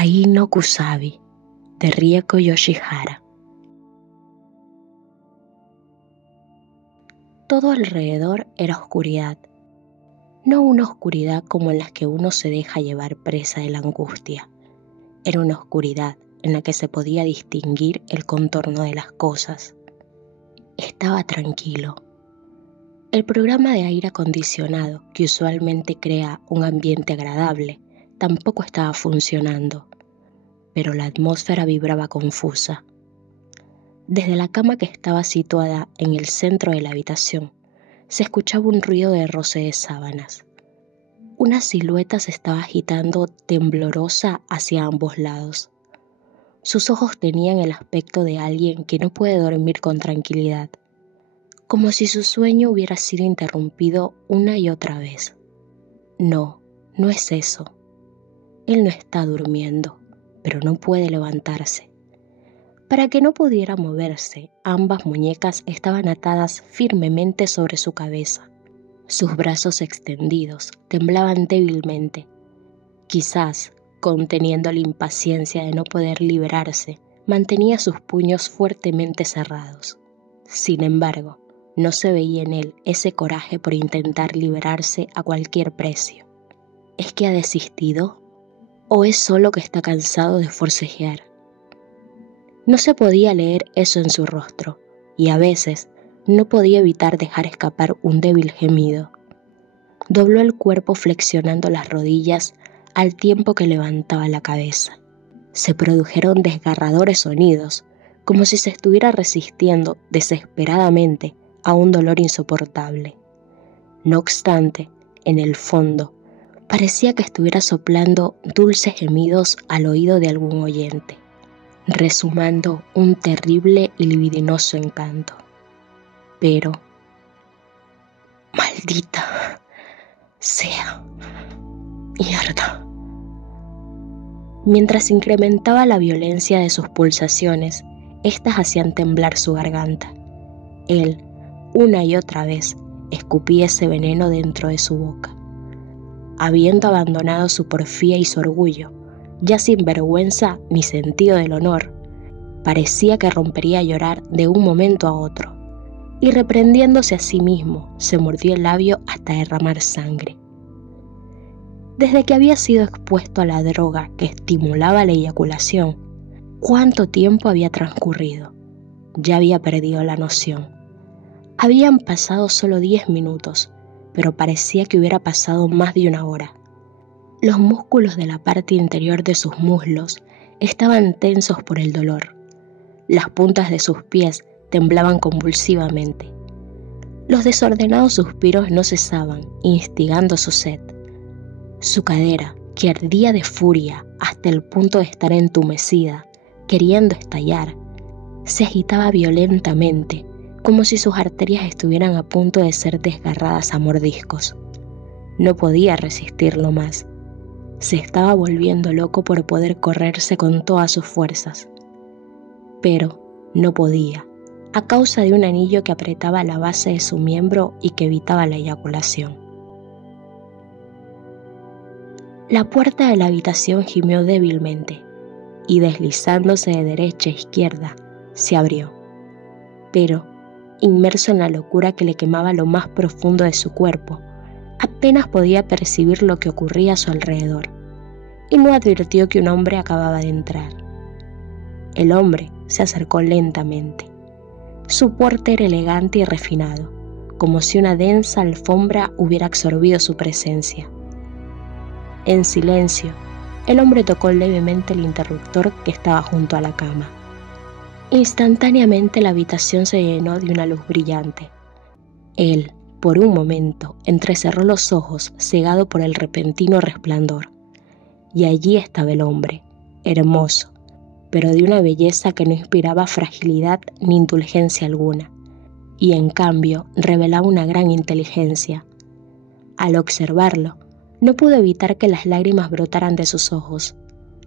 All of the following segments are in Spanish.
Ai no Kusabi, de Rieko Yoshihara. Todo alrededor era oscuridad, no una oscuridad como en las que uno se deja llevar presa de la angustia. Era una oscuridad en la que se podía distinguir el contorno de las cosas. Estaba tranquilo. El programa de aire acondicionado, que usualmente crea un ambiente agradable, tampoco estaba funcionando, pero la atmósfera vibraba confusa. Desde la cama que estaba situada en el centro de la habitación, se escuchaba un ruido de roce de sábanas. Una silueta se estaba agitando temblorosa hacia ambos lados. Sus ojos tenían el aspecto de alguien que no puede dormir con tranquilidad, como si su sueño hubiera sido interrumpido una y otra vez. No, no es eso. Él no está durmiendo, pero no puede levantarse. Para que no pudiera moverse, ambas muñecas estaban atadas firmemente sobre su cabeza. Sus brazos extendidos temblaban débilmente, quizás conteniendo la impaciencia de no poder liberarse, mantenía sus puños fuertemente cerrados. Sin embargo, no se veía en él ese coraje por intentar liberarse a cualquier precio. ¿Es que ha desistido? ¿O es solo que está cansado de forcejear? No se podía leer eso en su rostro, y a veces no podía evitar dejar escapar un débil gemido. Dobló el cuerpo flexionando las rodillas al tiempo que levantaba la cabeza. Se produjeron desgarradores sonidos, como si se estuviera resistiendo desesperadamente a un dolor insoportable. No obstante, en el fondo, parecía que estuviera soplando dulces gemidos al oído de algún oyente, resumando un terrible y libidinoso encanto. Pero, maldita sea, mierda. Mientras incrementaba la violencia de sus pulsaciones, éstas hacían temblar su garganta. Él, una y otra vez, escupía ese veneno dentro de su boca. Habiendo abandonado su porfía y su orgullo, ya sin vergüenza ni sentido del honor, parecía que rompería a llorar de un momento a otro, y reprendiéndose a sí mismo, se mordió el labio hasta derramar sangre. Desde que había sido expuesto a la droga que estimulaba la eyaculación, ¿cuánto tiempo había transcurrido? Ya había perdido la noción. Habían pasado solo 10 minutos, pero parecía que hubiera pasado más de una hora. Los músculos de la parte interior de sus muslos estaban tensos por el dolor. Las puntas de sus pies temblaban convulsivamente. Los desordenados suspiros no cesaban, instigando su sed. Su cadera, que ardía de furia hasta el punto de estar entumecida, queriendo estallar, se agitaba violentamente, como si sus arterias estuvieran a punto de ser desgarradas a mordiscos. No podía resistirlo más. Se estaba volviendo loco por poder correrse con todas sus fuerzas. Pero no podía, a causa de un anillo que apretaba la base de su miembro y que evitaba la eyaculación. La puerta de la habitación gimió débilmente y, deslizándose de derecha a izquierda, se abrió. Pero, inmerso en la locura que le quemaba lo más profundo de su cuerpo, apenas podía percibir lo que ocurría a su alrededor, y no advirtió que un hombre acababa de entrar. El hombre se acercó lentamente. Su porte era elegante y refinado, como si una densa alfombra hubiera absorbido su presencia. En silencio, el hombre tocó levemente el interruptor que estaba junto a la cama. Instantáneamente la habitación se llenó de una luz brillante. Él, por un momento, entrecerró los ojos, cegado por el repentino resplandor. Y allí estaba el hombre, hermoso, pero de una belleza que no inspiraba fragilidad ni indulgencia alguna, y en cambio revelaba una gran inteligencia. Al observarlo, no pudo evitar que las lágrimas brotaran de sus ojos.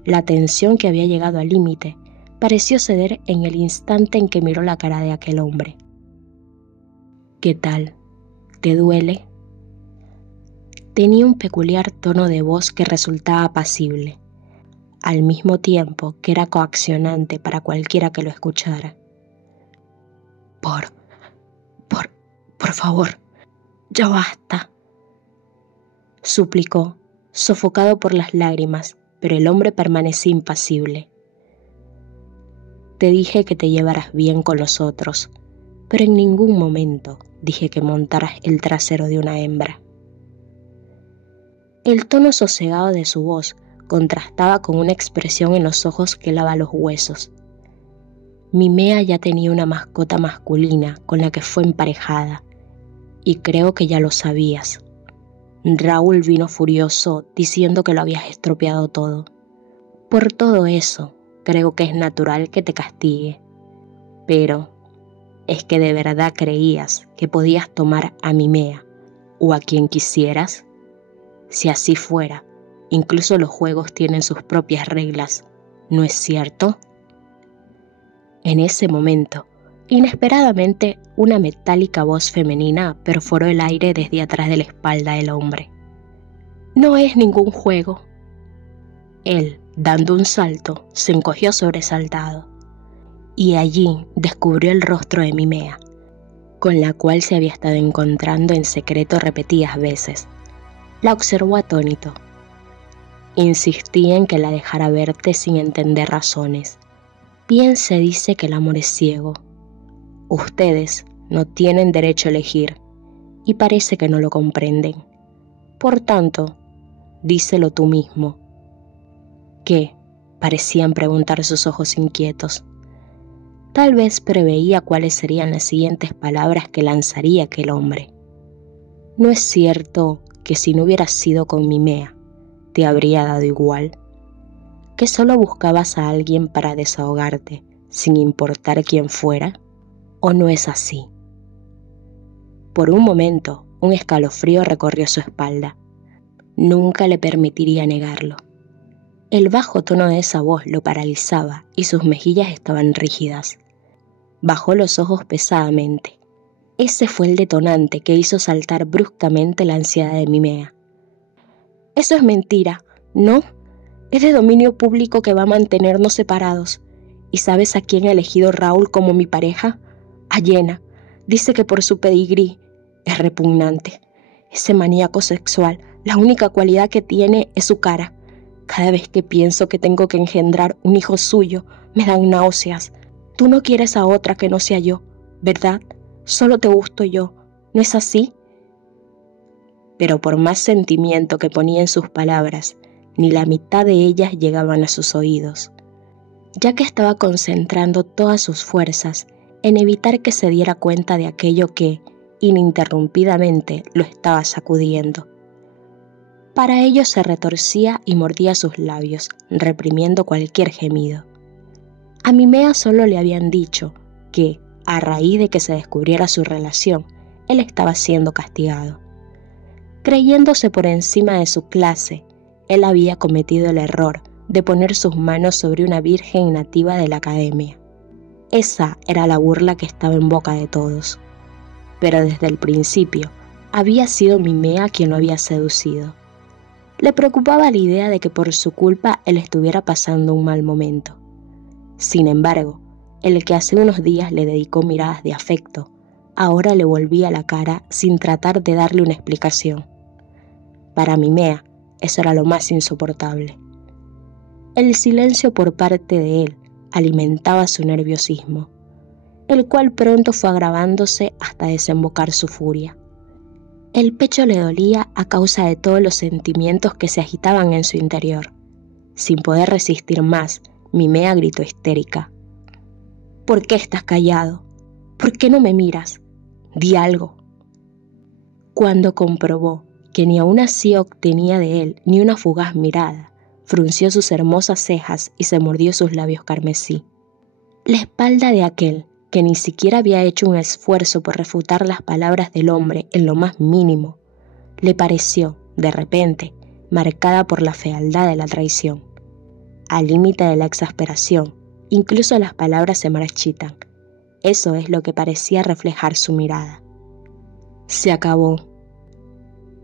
La tensión, que había llegado al límite, pareció ceder en el instante en que miró la cara de aquel hombre. ¿Qué tal? ¿Te duele? Tenía un peculiar tono de voz que resultaba apacible. al mismo tiempo que era coaccionante para cualquiera que lo escuchara. Por favor, ya basta, suplicó, sofocado por las lágrimas, pero el hombre permanecía impasible. Te dije que te llevaras bien con los otros, pero en ningún momento dije que montaras el trasero de una hembra. El tono sosegado de su voz contrastaba con una expresión en los ojos que helaba los huesos. Mimea ya tenía una mascota masculina con la que fue emparejada, y creo que ya lo sabías. Raúl vino furioso diciendo que lo habías estropeado todo. Por todo eso, creo que es natural que te castigue. Pero, ¿es que de verdad creías que podías tomar a Mimea o a quien quisieras? Si así fuera, incluso los juegos tienen sus propias reglas, ¿no es cierto? En ese momento, inesperadamente, una metálica voz femenina perforó el aire desde atrás de la espalda del hombre. No es ningún juego. Él, dando un salto, se encogió sobresaltado, y allí descubrió el rostro de Mimea, con la cual se había estado encontrando en secreto repetidas veces. La observó atónito. Insistía en que la dejara verte sin entender razones. Bien se dice que el amor es ciego. Ustedes no tienen derecho a elegir, y parece que no lo comprenden. Por tanto, díselo tú mismo. ¿Qué? Parecían preguntar sus ojos inquietos. Tal vez preveía cuáles serían las siguientes palabras que lanzaría aquel hombre. ¿No es cierto que si no hubieras sido con Mimea, te habría dado igual? ¿Que solo buscabas a alguien para desahogarte, sin importar quién fuera? ¿O no es así? Por un momento, un escalofrío recorrió su espalda. Nunca le permitiría negarlo. El bajo tono de esa voz lo paralizaba y sus mejillas estaban rígidas. Bajó los ojos pesadamente. Ese fue el detonante que hizo saltar bruscamente la ansiedad de Mimea. Eso es mentira, ¿no? Es de dominio público que va a mantenernos separados. ¿Y sabes a quién ha elegido Raúl como mi pareja? A Jenna. Dice que por su pedigrí es repugnante. Ese maníaco sexual, la única cualidad que tiene es su cara. Cada vez que pienso que tengo que engendrar un hijo suyo, me dan náuseas. Tú no quieres a otra que no sea yo, ¿verdad? Solo te gusto yo, ¿no es así? Pero por más sentimiento que ponía en sus palabras, ni la mitad de ellas llegaban a sus oídos, ya que estaba concentrando todas sus fuerzas en evitar que se diera cuenta de aquello que, ininterrumpidamente, lo estaba sacudiendo. Para ello se retorcía y mordía sus labios, reprimiendo cualquier gemido. A Mimea solo le habían dicho que, a raíz de que se descubriera su relación, él estaba siendo castigado. Creyéndose por encima de su clase, él había cometido el error de poner sus manos sobre una virgen nativa de la academia. Esa era la burla que estaba en boca de todos. Pero desde el principio, había sido Mimea quien lo había seducido. Le preocupaba la idea de que por su culpa él estuviera pasando un mal momento. Sin embargo, el que hace unos días le dedicó miradas de afecto, ahora le volvía la cara sin tratar de darle una explicación. Para Mimea, eso era lo más insoportable. El silencio por parte de él alimentaba su nerviosismo, el cual pronto fue agravándose hasta desembocar su furia. El pecho le dolía a causa de todos los sentimientos que se agitaban en su interior. Sin poder resistir más, Mimea gritó histérica. ¿Por qué estás callado? ¿Por qué no me miras? Di algo. Cuando comprobó que ni aún así obtenía de él ni una fugaz mirada, frunció sus hermosas cejas y se mordió sus labios carmesí. La espalda de aquel, que ni siquiera había hecho un esfuerzo por refutar las palabras del hombre en lo más mínimo, le pareció, de repente, marcada por la fealdad de la traición. Al límite de la exasperación, incluso las palabras se marchitan. Eso es lo que parecía reflejar su mirada. Se acabó,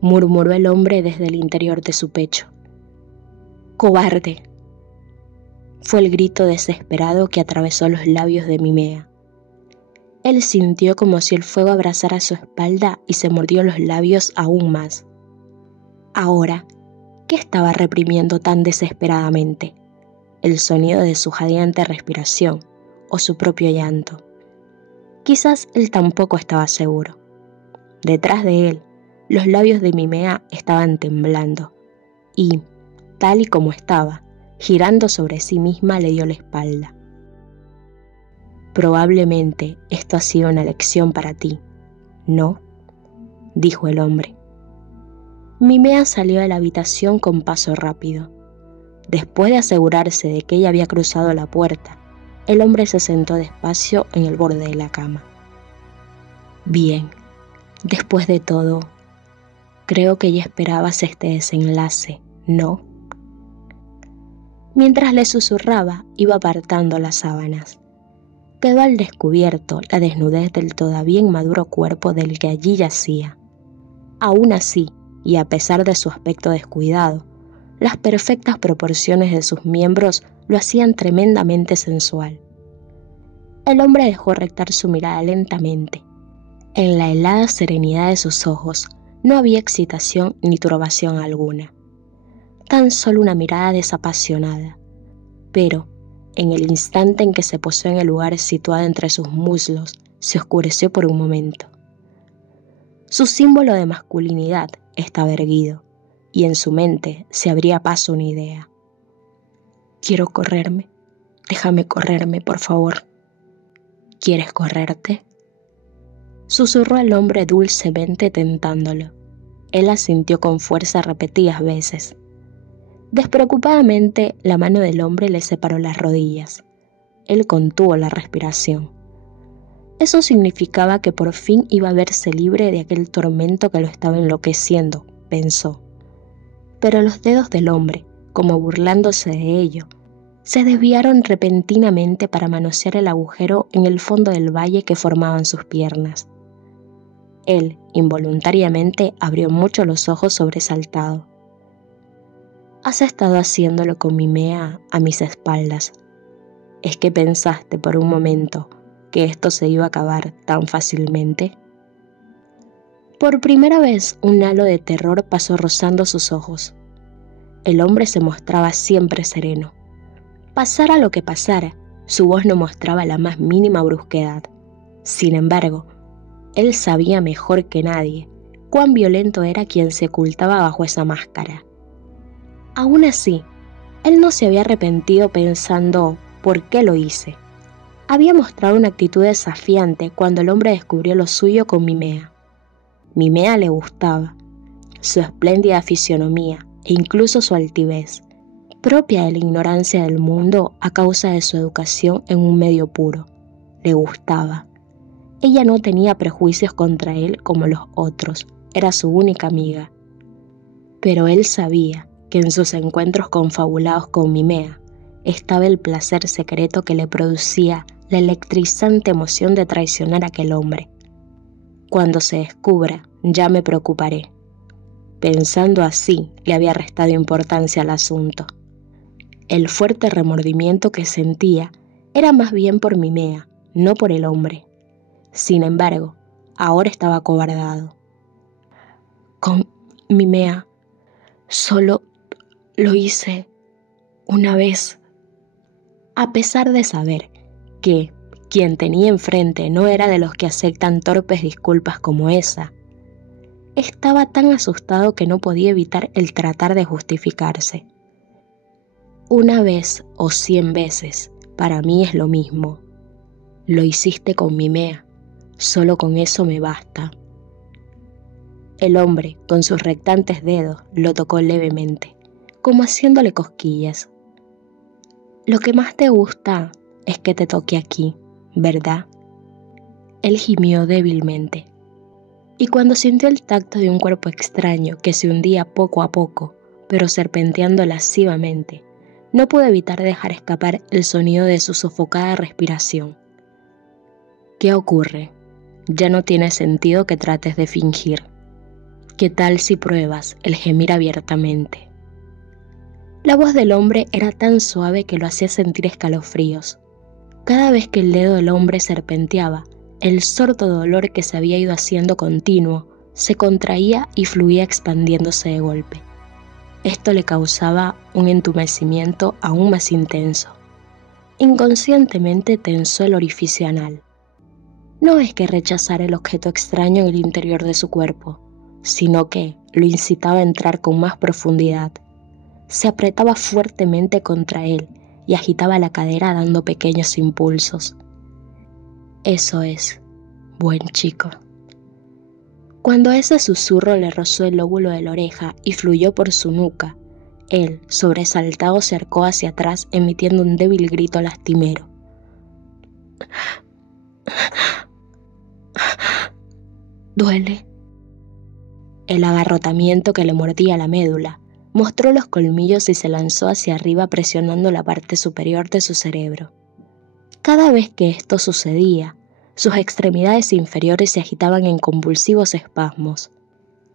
murmuró el hombre desde el interior de su pecho. Cobarde. fue el grito desesperado que atravesó los labios de Mimea. Él sintió como si el fuego abrazara su espalda y se mordió los labios aún más. Ahora, ¿qué estaba reprimiendo tan desesperadamente? ¿El sonido de su jadeante respiración o su propio llanto? Quizás él tampoco estaba seguro. Detrás de él, los labios de Mimea estaban temblando y, tal y como estaba, girando sobre sí misma, le dio la espalda. Probablemente esto ha sido una lección para ti, ¿no?, dijo el hombre. Mimea salió de la habitación con paso rápido. Después de asegurarse de que ella había cruzado la puerta, el hombre se sentó despacio en el borde de la cama. Bien, después de todo, creo que ya esperabas este desenlace, ¿no? Mientras le susurraba, iba apartando las sábanas. Quedó al descubierto la desnudez del todavía inmaduro cuerpo del que allí yacía. Aún así, y a pesar de su aspecto descuidado, las perfectas proporciones de sus miembros lo hacían tremendamente sensual. El hombre dejó rectar su mirada lentamente. En la helada serenidad de sus ojos no había excitación ni turbación alguna, tan solo una mirada desapasionada. Pero, en el instante en que se posó en el lugar situado entre sus muslos, se oscureció por un momento. Su símbolo de masculinidad estaba erguido, y en su mente se abría paso una idea. Quiero correrme. Déjame correrme, por favor. ¿Quieres correrte?, susurró al hombre dulcemente tentándolo. Él asintió con fuerza repetidas veces. Despreocupadamente, la mano del hombre le separó las rodillas. Él contuvo la respiración. Eso significaba que por fin iba a verse libre de aquel tormento que lo estaba enloqueciendo, pensó. Pero los dedos del hombre, como burlándose de ello, se desviaron repentinamente para manosear el agujero en el fondo del valle que formaban sus piernas. Él, involuntariamente, abrió mucho los ojos sobresaltado. Has estado haciéndolo con Mimea a mis espaldas. ¿Es que pensaste por un momento que esto se iba a acabar tan fácilmente? Por primera vez, un halo de terror pasó rozando sus ojos. El hombre se mostraba siempre sereno. Pasara lo que pasara, su voz no mostraba la más mínima brusquedad. Sin embargo, él sabía mejor que nadie cuán violento era quien se ocultaba bajo esa máscara. Aún así, él no se había arrepentido pensando ¿por qué lo hice? Había mostrado una actitud desafiante cuando el hombre descubrió lo suyo con Mimea. Mimea le gustaba, su espléndida fisonomía e incluso su altivez, propia de la ignorancia del mundo a causa de su educación en un medio puro. Le gustaba. Ella no tenía prejuicios contra él como los otros, era su única amiga. Pero él sabía que en sus encuentros confabulados con Mimea estaba el placer secreto que le producía la electrizante emoción de traicionar a aquel hombre. Cuando se descubra, ya me preocuparé. Pensando así, le había restado importancia al asunto. El fuerte remordimiento que sentía era más bien por Mimea, no por el hombre. Sin embargo, ahora estaba acobardado. Con Mimea, solo lo hice una vez. A pesar de saber que quien tenía enfrente no era de los que aceptan torpes disculpas como esa, estaba tan asustado que no podía evitar el tratar de justificarse. Una vez o 100 veces, para mí es lo mismo. Lo hiciste con Mimea. Solo con eso me basta. El hombre, con sus rectantes dedos, lo tocó levemente, como haciéndole cosquillas. Lo que más te gusta es que te toque aquí, ¿verdad? Él gimió débilmente, y cuando sintió el tacto de un cuerpo extraño que se hundía poco a poco, pero serpenteando lascivamente, no pudo evitar dejar escapar el sonido de su sofocada respiración. ¿Qué ocurre? Ya no tiene sentido que trates de fingir. ¿Qué tal si pruebas el gemir abiertamente? La voz del hombre era tan suave que lo hacía sentir escalofríos. Cada vez que el dedo del hombre serpenteaba, el sordo dolor que se había ido haciendo continuo se contraía y fluía expandiéndose de golpe. Esto le causaba un entumecimiento aún más intenso. Inconscientemente tensó el orificio anal. No es que rechazara el objeto extraño en el interior de su cuerpo, sino que lo incitaba a entrar con más profundidad. Se apretaba fuertemente contra él y agitaba la cadera dando pequeños impulsos. Eso es, buen chico. Cuando ese susurro le rozó el lóbulo de la oreja y fluyó por su nuca, él, sobresaltado, se arcó hacia atrás emitiendo un débil grito lastimero. ¿Duele? El agarrotamiento que le mordía la médula mostró los colmillos y se lanzó hacia arriba presionando la parte superior de su cerebro. Cada vez que esto sucedía, sus extremidades inferiores se agitaban en convulsivos espasmos.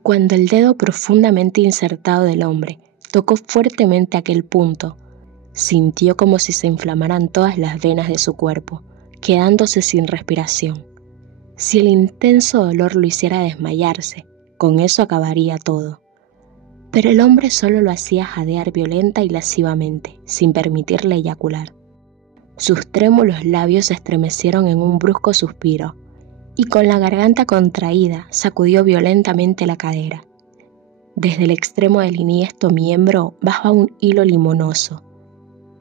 Cuando el dedo profundamente insertado del hombre tocó fuertemente aquel punto, sintió como si se inflamaran todas las venas de su cuerpo, quedándose sin respiración. Si el intenso dolor lo hiciera desmayarse, con eso acabaría todo. Pero el hombre solo lo hacía jadear violenta y lascivamente, sin permitirle eyacular. Sus trémulos labios se estremecieron en un brusco suspiro, y con la garganta contraída sacudió violentamente la cadera. Desde el extremo del iniesto miembro bajaba un hilo limonoso,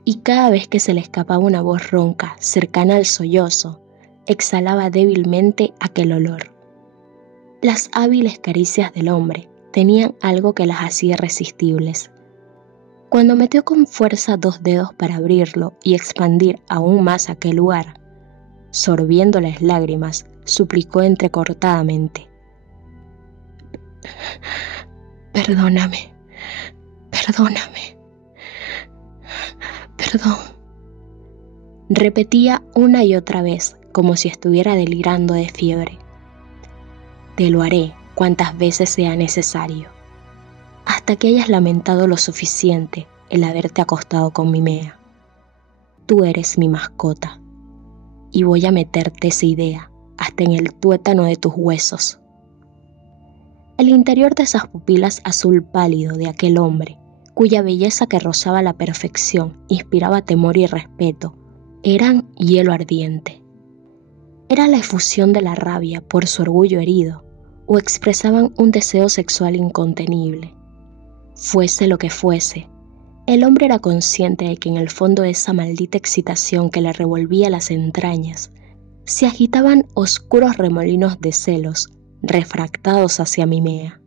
y cada vez que se le escapaba una voz ronca, cercana al sollozo, exhalaba débilmente aquel olor. Las hábiles caricias del hombre tenían algo que las hacía irresistibles. Cuando metió con fuerza 2 dedos para abrirlo y expandir aún más aquel lugar, sorbiendo las lágrimas, suplicó entrecortadamente: Perdóname, perdóname, perdón. Repetía una y otra vez, como si estuviera delirando de fiebre. Te lo haré cuantas veces sea necesario, hasta que hayas lamentado lo suficiente el haberte acostado con mi Mea. Tú eres mi mascota, y voy a meterte esa idea hasta en el tuétano de tus huesos. El interior de esas pupilas azul pálido de aquel hombre, cuya belleza que rozaba la perfección inspiraba temor y respeto, eran hielo ardiente. Era la efusión de la rabia por su orgullo herido, o expresaban un deseo sexual incontenible. Fuese lo que fuese, el hombre era consciente de que en el fondo de esa maldita excitación que le revolvía las entrañas, se agitaban oscuros remolinos de celos refractados hacia mi Mea.